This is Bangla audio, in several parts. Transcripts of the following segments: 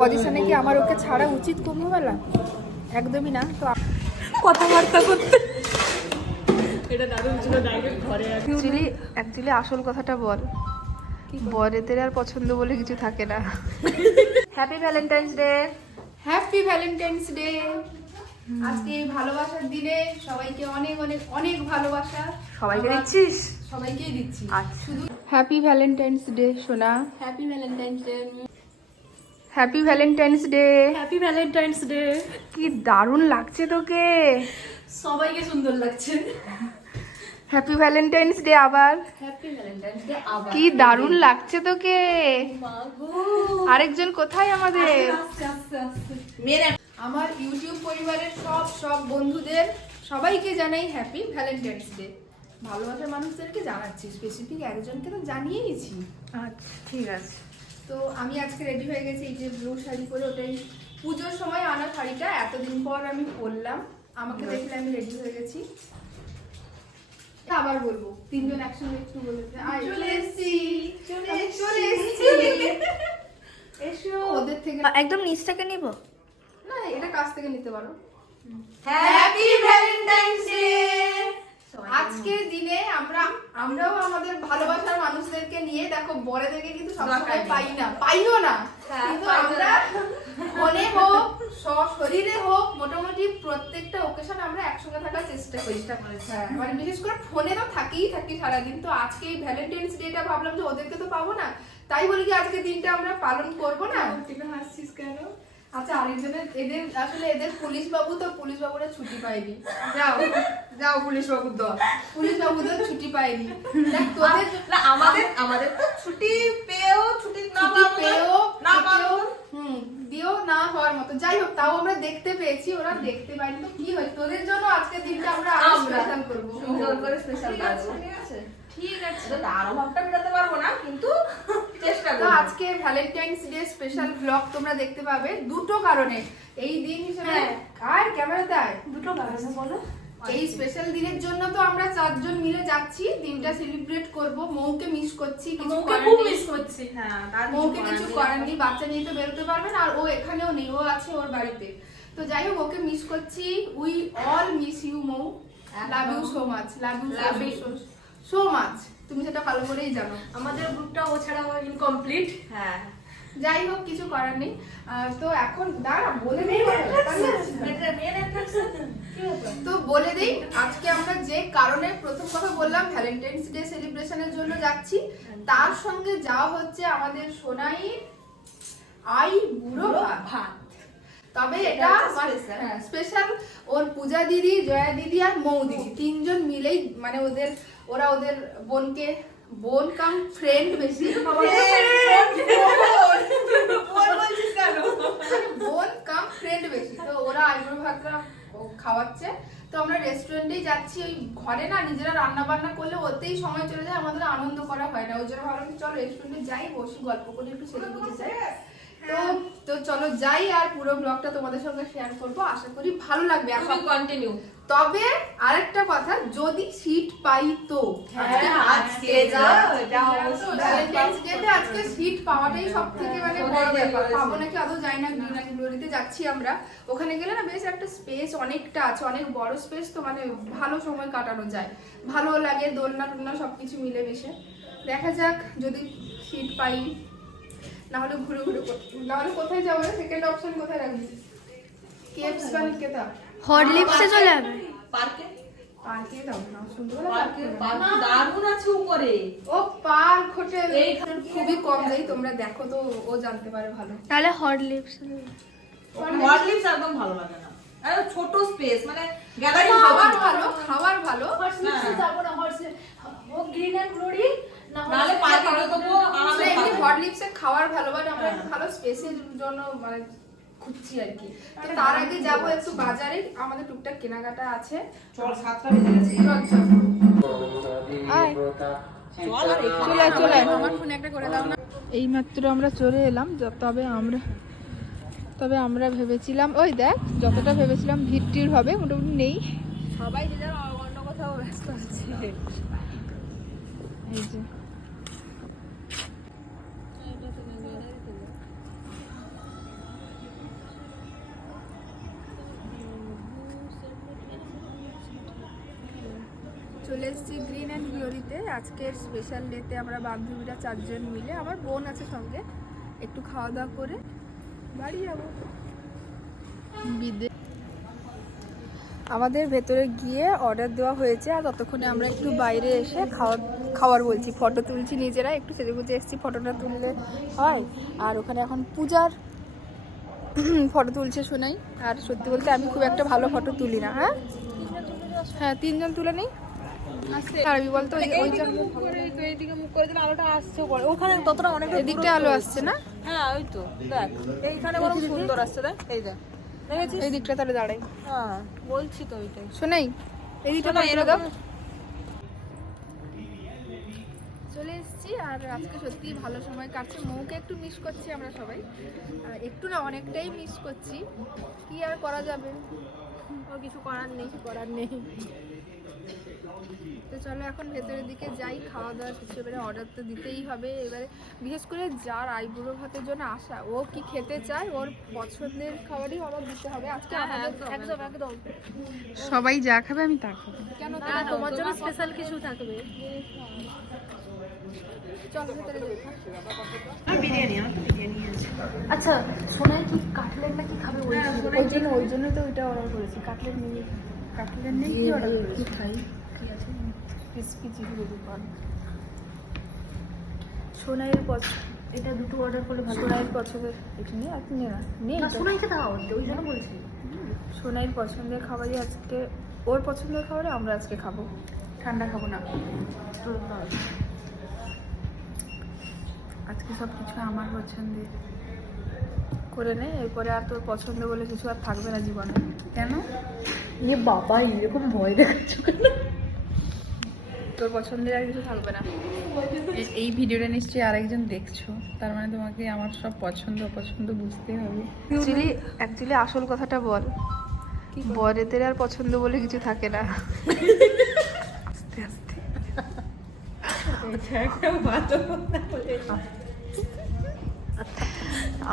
পজিশনে কি আমার ওকে ছাড়া উচিত কুম্ভমেলা? একদমই না তো কথাবার্তা করতে এটা দারুণ ছিল ডাইরেক্ট ঘরে অ্যাকচুয়ালি অ্যাকচুয়ালি আসল কথাটা বল। বরেদের আর পছন্দ বলে কিছু থাকে না। Happy Valentine's day happy Valentine's day আজকে এই ভালোবাসার দিনে সবাইকে অনেক অনেক অনেক ভালোবাসা। সবাইকে দিচ্ছিস? সবাইকেই দিচ্ছি। আচ্ছা। শুধু হ্যাপি ভ্যালেন্টাইন্স ডে সোনা। Happy Valentine's day happy Valentine's day happy Valentine's day কি দারুণ লাগছে তোকে। সবাইকে সুন্দর লাগছে। হ্যাপি ভ্যালেন্টাইন্স ডে আবার। হ্যাপি ভ্যালেন্টাইন্স ডে আবার। কি দারুণ লাগছে তোকে। মাগো আরেকজন কোথায় আমাদের? আস্তে আস্তে আস্তে মেরে। আমার ইউটিউব পরিবারের সব সব বন্ধুদের সবাইকে জানাই হ্যাপি ভ্যালেন্টাইন্স ডে ভালোবাসার মানুষদেরকে জানাচ্ছি। স্পেসিফিক একজনকে তো জানিয়েইছি। আচ্ছা ঠিক আছে। তো আমি আজকে রেডি হয়ে গেছি এই যে ব্লু শাড়ি পরে ওটাই। পুজোর সময় আনা শাড়িটা এতদিন পর আমি পরলাম। আমাকে দেখলে আমি রেডি হয়ে গেছি। আবার বলব তিনজন একসঙ্গে একটু বলে চলে এসেছি চলে এসো। ওদের থেকে একদম নিচটাকে নিব? না এটা কাছ থেকে নিতে পারো। হ্যাপি ভ্যালেন্টাইন্স ডে আজকের দিনে আমরা আমরাও আমাদের ভালোবাসার মানুষদেরকে নিয়ে দেখো বড়দেরকে কিন্তু সবসময় পাই না পাইও না। হ্যাঁ, কিন্তু আমরা মনে হোক শরীরে হোক মোটামুটি প্রত্যেকটা ওকেশন আমরা একসঙ্গে থাকার চেষ্টা করি। হ্যাঁ, মানে বিশেষ করে ফোনে তো থাকেই থাকি সারাদিন। তো আজকে এই ভ্যালেন্টাইন্স ডেটা ভাবলাম যে ওদেরকে তো পাবো না। তাই বলি কি আজকে দিনটা আমরা পালন করব না? হাসছিস কেন? আচ্ছা আরেকজনের এদের আসলে এদের পুলিশ বাবু তো পুলিশ বাবুরা ছুটি পায়নি। যাও যাও পুলিশ বাবুর দল। পুলিশ বাবু তো ছুটি পায়নি। তোদের না আমাদের আমাদের তো ছুটি পেয়েও ছুটি না পেয়েও না হুম দিয়েও না হওয়ার মতো। যাই হোক তাও আমরা দেখতে পেয়েছি ওরা দেখতে পাইনি তো কি হয় তোদের জন্য আজকে দিনটা আমরা স্পেশাল করব। সুন্দর করে স্পেশাল ঠিক আছে, ঠিক আছে। ঠিক আছে এটা আরও ভাবটা মেটাতে পারব না কিন্তু চেষ্টা করব। আজকে ভ্যালেন্টাইন্স ডে স্পেশাল ব্লগ তোমরা দেখতে পাবে দুটো কারণে। এই দিন হিসেবে হ্যাঁ। আর ক্যামেরা দেয় দুটো কারণে বলো। এই স্পেশাল দিনের জন্য তো আমরা চারজন মিলে যাচ্ছি দিনটা সেলিব্রেট করব। মৌকে মিস করছি মৌকে খুব মিস করছি। হ্যাঁ মৌকে কিছু করার নেই বাচ্চা নিয়ে তো বেরোতে পারবে না আর ও এখানেও নেই ও আছে ওর বাড়িতে। তো যাই হোক ওকে মিস করছি। We all miss you Mou. Love you so much love you Love you. So much তুমি সেটা ভালো করেই জানো। আমাদের গ্রুপটা ও ছাড়া ইনকমপ্লিট হ্যাঁ। যাই হোক কিছু করার নেই। তো এখন দাঁড়া বলে নেই তো বলে দিই আজকে আমরা যে কারণে প্রথম কথা বললাম ভ্যালেন্টাইন্স ডে সেলিব্রেশনের জন্য যাচ্ছি। তার সঙ্গে যাওয়া হচ্ছে আমাদের সোনাই আই বুড়ো ভাত। তবে এটা special. স্পেশাল ওর পূজা দিদি জয়া দিদি আর মৌ দিদি তিনজন মিলেই মানে ওদের ওরা ওদের বোনকে বোন কাম ফ্রেন্ড বেশি। বোন কাম ফ্রেন্ড বেশি। তো ওরা আইব্রো ভাতটা খাওয়াচ্ছে। তো আমরা রেস্টুরেন্টেই যাচ্ছি। ওই ঘরে না নিজেরা রান্না বান্না করলে ওতেই সময় চলে যায়। আমাদের আনন্দ করা হয় না। ওই জন্য ভাবলাম চলো রেস্টুরেন্টে যাই বসি গল্প করে একটু সেরে বুঝে যাই তো তো চলো যাই আর পুরো ব্লগটা তোমাদের সঙ্গে শেয়ার করব। আশা করি ভালো লাগবে। সব- কন্টিনিউ তবে আরেকটা কথা যদি সিট পাই তো। হ্যাঁ, আজকে সিট পাওয়াটাই সব থেকে মানে বড় ব্যাপার। পাবো নাকি আদৌ যাই না গ্রিন গ্লোরিতে যাচ্ছি আমরা। ওখানে গেলে না বেশ একটা স্পেস অনেকটা আছে অনেক বড় স্পেস তো মানে ভালো সময় কাটানো যায়। ভালো লাগে দোলনা টোলনা সবকিছু মিলে মিশে দেখা যাক যদি সিট পাই না হলে ঘুরে ঘুরে না হলে কোথায় যাব? সেকেন্ড অপশন কোথায় রাখবি? কেপস বা নিকেতা হরলিপসে চলে যাবে? পার্কে পার্কে যাব না সুন্দর পার্কে পার্ক দারুণ আছে উপরে। ও পার্ক হোটেল এই খুবই কম যাই তোমরা দেখো তো ও জানতে পারে ভালো। তাহলে হরলিপসে হরলিপস একদম ভালো লাগে না। আরে ছোট স্পেস মানে গ্যালারি ভালো খাবার ভালো নালে পার্কে গেলে তবুও আরামে খাব। খাওয়ার ভালো বাট আমরা হ্যাঁ। একটু ভালো স্পেসের জন্য মানে খুঁজছি আর কি। তো তার আগে যাব একটু বাজারে আমাদের টুকটাক কেনাকাটা আছে। চল সাতটা বেজে গেছে। এইমাত্র আমরা চলে এলাম তবে আমরা তবে আমরা ভেবেছিলাম ওই দেখ যতটা ভেবেছিলাম ভিড়টির হবে মোটামুটি নেই। সবাই যে যার অন্য কোথাও ব্যস্ত আছে। এই যে। আজকের স্পেশাল ডেতে আমরা বান্ধবীরা চারজন মিলে আমার বোন আছে সঙ্গে, একটু খাওয়া দাওয়া করে বাড়ি যাব। বিদে আমাদের ভেতরে গিয়ে অর্ডার দেওয়া হয়েছে আর ততক্ষণে আমরা একটু বাইরে এসে খাওয়া খাওয়ার বলছি ফটো তুলছি নিজেরা, একটু সেজে গুজে এসেছি ফটোটা তুললে হয়। আর ওখানে এখন পূজার ফটো তুলছে শোনাই। আর সত্যি বলতে আমি খুব একটা ভালো ফটো তুলি না হ্যাঁ? হ্যাঁ তিনজন তুলে নেই? পারবি বলতো তো এইদিকে মুখ করে দিলে আলোটা আসছে পরে। ওখানে ততটা অনেকটা এদিকটা আলো আসছে না? হ্যাঁ ওই তো দেখ। এইখানে বরং সুন্দর আসছে দেখ এই দেখ। দেখেছিস? এই দিকটা তাহলে দাঁড়াই। হ্যাঁ বলছি তো ওইটাই। শোনাই? এই দিকটা শোনো, এরকম চলে এসেছি আর আজকে সত্যি ভালো সময় কাটছে। মৌকে একটু মিস করছি আমরা সবাই। আর একটু না অনেকটাই মিস করছি। কি আর করা যাবে? ও কিছু করার নেই। করার নেই। তো চলো এখন ভেতরের দিকে যাই খাওয়া দাওয়া কিছু এবারে অর্ডার তো দিতেই হবে। এবারে বিশেষ করে যার আইবুড়ো ভাতের জন্য আসা ও কি খেতে চায় ওর পছন্দের খাবারই অর্ডার দিতে হবে। আজকে একদম একদম সবাই যা খাবে আমি তা খাব। কেন হ্যাঁ, তোমার জন্য স্পেশাল কিছু থাকবে। চলো ভেতরে যাই। আচ্ছা সোনাই কি কাটলেট নাকি খাবে ওই ওই জন্য ওই জন্য তো ওইটা অর্ডার করেছি। কাটলেট নেই কাটলেট নেই কি অর্ডার করেছি? খাই? বেবি কর্ন সোনাইয়ের পছন্দ এটা দুটো অর্ডার করলে ভালো। সোনাইয়ের পছন্দের এটা নিয়ে আপনি নে না। নিয়ে না সোনাইকে দাও ওই জন্য বলছি। সোনাইয়ের পছন্দের খাবারই আজকে ওর পছন্দের খাবারই আমরা আজকে খাব। ঠান্ডা খাব না। আজকে সব কিছু আমার পছন্দের করে নে এরপরে আর তোর পছন্দ বলে কিছু আর থাকবে না জীবনে। কেন? এ বাবা এরকম ভয় দেখাচ্ছ কেন? তোর পছন্দের আর কিছু থাকবে না। এই ভিডিওটা নিশ্চয়ই আরেকজন দেখছ। তার মানে তোমাকে আমার সব পছন্দ অপছন্দ বুঝতে হবে। অ্যাকচুয়ালি অ্যাকচুয়ালি আসল কথাটা বল। বরেদের আর পছন্দ বলে কিছু থাকে না। আস্তে আস্তে।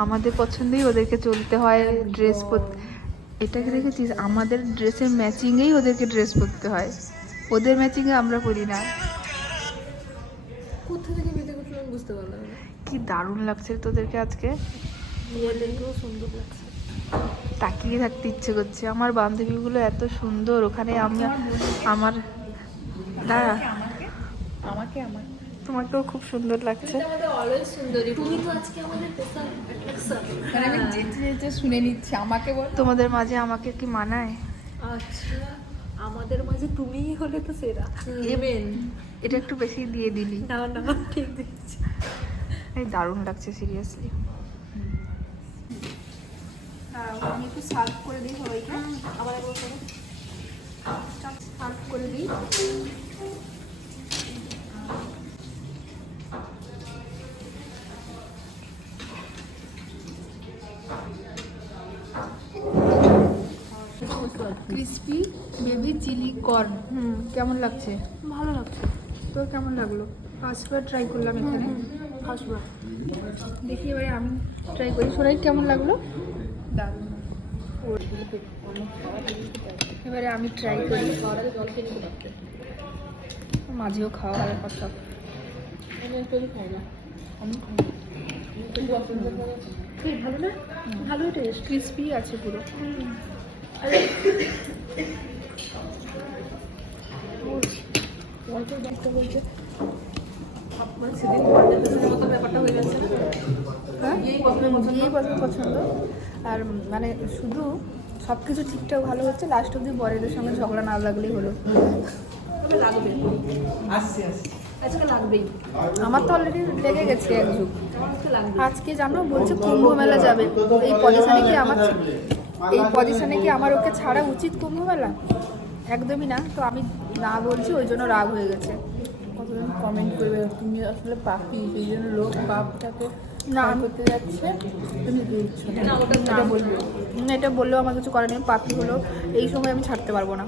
আমাদের পছন্দেই ওদেরকে চলতে হয় ড্রেস পরতে এটাকে দেখেছিস? আমাদের ড্রেসের ম্যাচিংয়েই ওদেরকে ড্রেস পরতে হয়। ওদের ম্যাচিংয়ে আমরা পরি না। কোথা থেকে বিতে করছিল বুঝতে পারলাম না। কি দারুণ লাগছে তোদেরকে আজকে। সুন্দর লাগছে। তাকিয়ে থাকতে ইচ্ছে করছে। আমার বান্ধবীগুলো এত সুন্দর। ওখানে আমি আমার দাঁড়া। আমাকে আমার তোমাকেও খুব সুন্দর লাগছে। মানে তোমাদের মাঝে আমাকে কি মানায়? আচ্ছা। আমাদের মাঝে তুমিই হলে তো সেরা। এমেন এটা একটু বেশি দিয়ে দিলি। না না ঠিক দেখছি এই দারুণ লাগছে সিরিয়াসলি আমি একটু সার্ভ করে দিই সবাইকে। আবার একবার করো। সার্ভ করে দিই। Crispy baby chilli corn hmm কেমন লাগছে? ভালো লাগছে। তোর কেমন লাগল? ফার্স্টবার ট্রাই করলাম এখানে। ফার্স্টবার দেখি এবারে আমি ট্রাই করি। সোনাই কেমন লাগল? দারুণ। এবারে আমি ট্রাই করি। মাঝেও খাওয়া হবে কথা। আমি খাই। না ভালো না? ভালোই টেস্ট ক্রিসপি আছে পুরো। হয়ে হ্যাঁ পছন্দ পছন্দ আর মানে শুধু সব কিছু ঠিকঠাক ভালো হচ্ছে লাস্ট অব্দি বরেদের সঙ্গে ঝগড়া না লাগলেই হলো। তবে লাগবে আজকে লাগবেই। আমার তো অলরেডি লেগে গেছে এক যুগ। আজকে আজকে জানো বলছে কুম্ভ মেলা যাবে। এই পজিশনে কি আমার এই পজিশনে কি আমার ওকে ছাড়া উচিত কুম্ভ মেলা একদমই না। তো আমি না বলছি ওই জন্য রাগ হয়ে গেছে। কতজন কমেন্ট করবে? তুমি আসলে পাপি সেই জন্য লোক পাপটাকে না। করতে যাচ্ছে। তুমি না। ওটা বলবে না এটা বললেও আমার কিছু করার নেই। পাপি হলো এই সময় আমি ছাড়তে পারব না।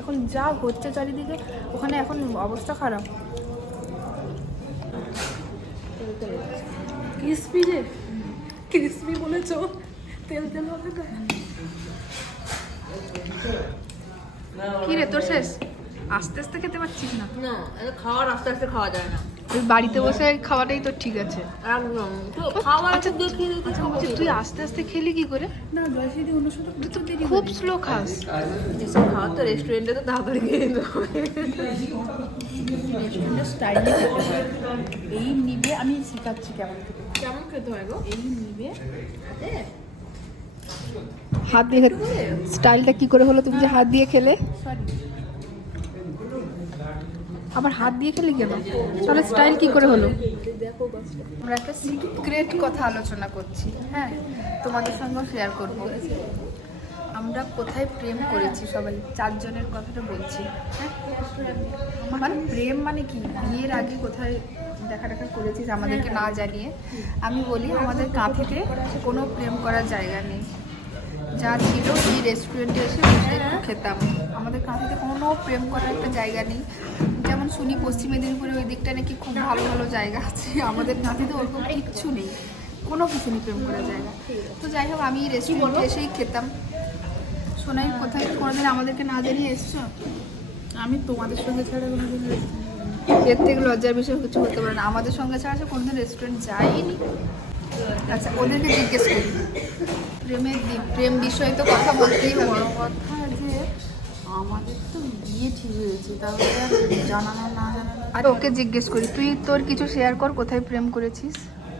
এখন যা হচ্ছে চারিদিকে ওখানে এখন অবস্থা খারাপ। ক্রিসপি রে ক্রিসপি বলেছ? তেল তেল হবে কি রে তোর শেষ? আস্তে আস্তে খেতে পারছিস না? না খাওয়ার আস্তে আস্তে খাওয়া যায় না। ওই বাড়িতে বসে খাওয়াটাই তো ঠিক আছে। একদম। তো খাওয়ার একটু আচ্ছা, তুই আস্তে আস্তে খেলি কি করে? না জয়শ্রী দি অন্য তুই তো খুব স্লো খাস। যেসব খাওয়ার তো রেস্টুরেন্টে তো তাড়াতাড়ি খেয়ে নিতে হবে। রেস্টুরেন্টের স্টাইলে এই নিবে আমি শেখাচ্ছি কেমন কেমন খেতে হয় গো? এই নিবে। হাত দিয়ে স্টাইলটা কি করে হলো তুমি যে হাত দিয়ে খেলে? আবার হাত দিয়ে খেলে কেন? তাহলে স্টাইল কি করে হলো? আমরা একটা সিক্রেট কথা আলোচনা করছি হ্যাঁ? তোমাদের সঙ্গেও শেয়ার করব। আমরা কোথায় প্রেম করেছি? সবাই চারজনের কথাটা বলছি হ্যাঁ? প্রেম মানে কি? বিয়ের আগে কোথায় দেখা দেখা করেছিস আমাদেরকে না জানিয়ে? আমি বলি, আমাদের কাঁথিতে কোনো প্রেম করার জায়গা নেই। যা ছিল এই রেস্টুরেন্টে এসে বসে একটু খেতাম। আমাদের কাঁথিতে কোনো প্রেম করার একটা জায়গা নেই। যেমন শুনি পশ্চিম মেদিনীপুরে ওই দিকটা নাকি খুব ভালো ভালো জায়গা আছে। আমাদের কাঁথিতে ওরকম কিচ্ছু নেই। কোনো কিছু নেই প্রেম করার জায়গা। তো যাই হোক আমি রেস্টুরেন্টে এসেই খেতাম। সোনাই কোথায় কোনোদিন আমাদেরকে না জানিয়ে এসছো? আমি তোমাদের সঙ্গে ছাড়া কোনোদিন এর থেকে লজ্জার বিষয় কিছু হতে পারে না। আমাদের সঙ্গে ছাড়া সে কোনোদিন রেস্টুরেন্ট যায়নি। আচ্ছা ওদেরকে জিজ্ঞেস করি। প্রেমের দিক প্রেম বিষয়ে তো কথা বলতেই হবে। কথা যে আমাদের তো বিয়ে ঠিক হয়েছে তাহলে আর জানানো না জানানো আর ওকে জিজ্ঞেস করি তুই তোর কিছু শেয়ার কর কোথায় প্রেম করেছিস?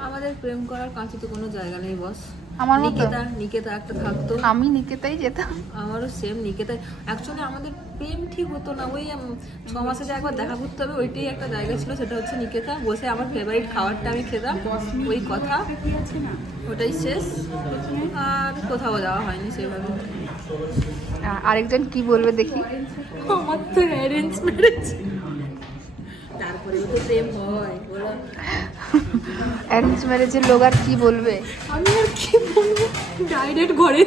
আমাদের প্রেম করার কাছে তো কোনো জায়গা নেই বস আমার মতো? নিকেতা নিকেতা একটা থাকতো। আমি নিকেতাই যেতাম। আমারও সেম নিকেতা। অ্যাকচুয়ালি আমাদের প্রেম ঠিক হতো না। ওই ছ মাসে যে একবার দেখা করতে হবে ওইটাই একটা জায়গা ছিল। সেটা হচ্ছে নিকেতা। বসে আমার ফেভারিট খাবারটা আমি খেতাম। ওই কথা। ওটাই শেষ। আর কোথাও যাওয়া হয়নি সেভাবে। আরেকজন কি বলবে দেখি। আমার তো অ্যারেঞ্জ ম্যারেজ তারপরে তো প্রেম হয়। অ্যারেঞ্জ ম্যারেজের লোক আর কি বলবে? আমি আর কি বলব ডাইরেক্ট ঘরে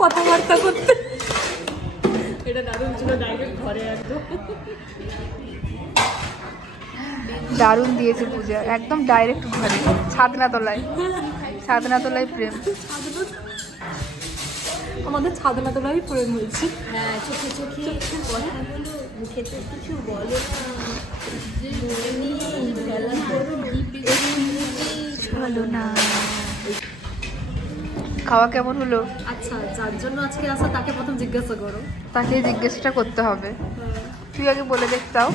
কথাবার্তা করতে। এটা দারুণ ছিল ডাইরেক্ট ঘরে একদম। দারুণ দিয়েছে পূজা একদম ডাইরেক্ট ঘরে ছাদনা তলায় ছাদনা তলায় প্রেম। আমাদের ছাদনা তোলাই প্রেম হয়েছে। হ্যাঁ চোখে চোখে কথাগুলো মুখে তো কিছু বলে ভালো না। খাওয়া কেমন হলো? আচ্ছা যার জন্য আজকে আসা তাকে প্রথম জিজ্ঞাসা করো। তাকে জিজ্ঞাসাটা করতে হবে। তুই আগে বলে দেখতাও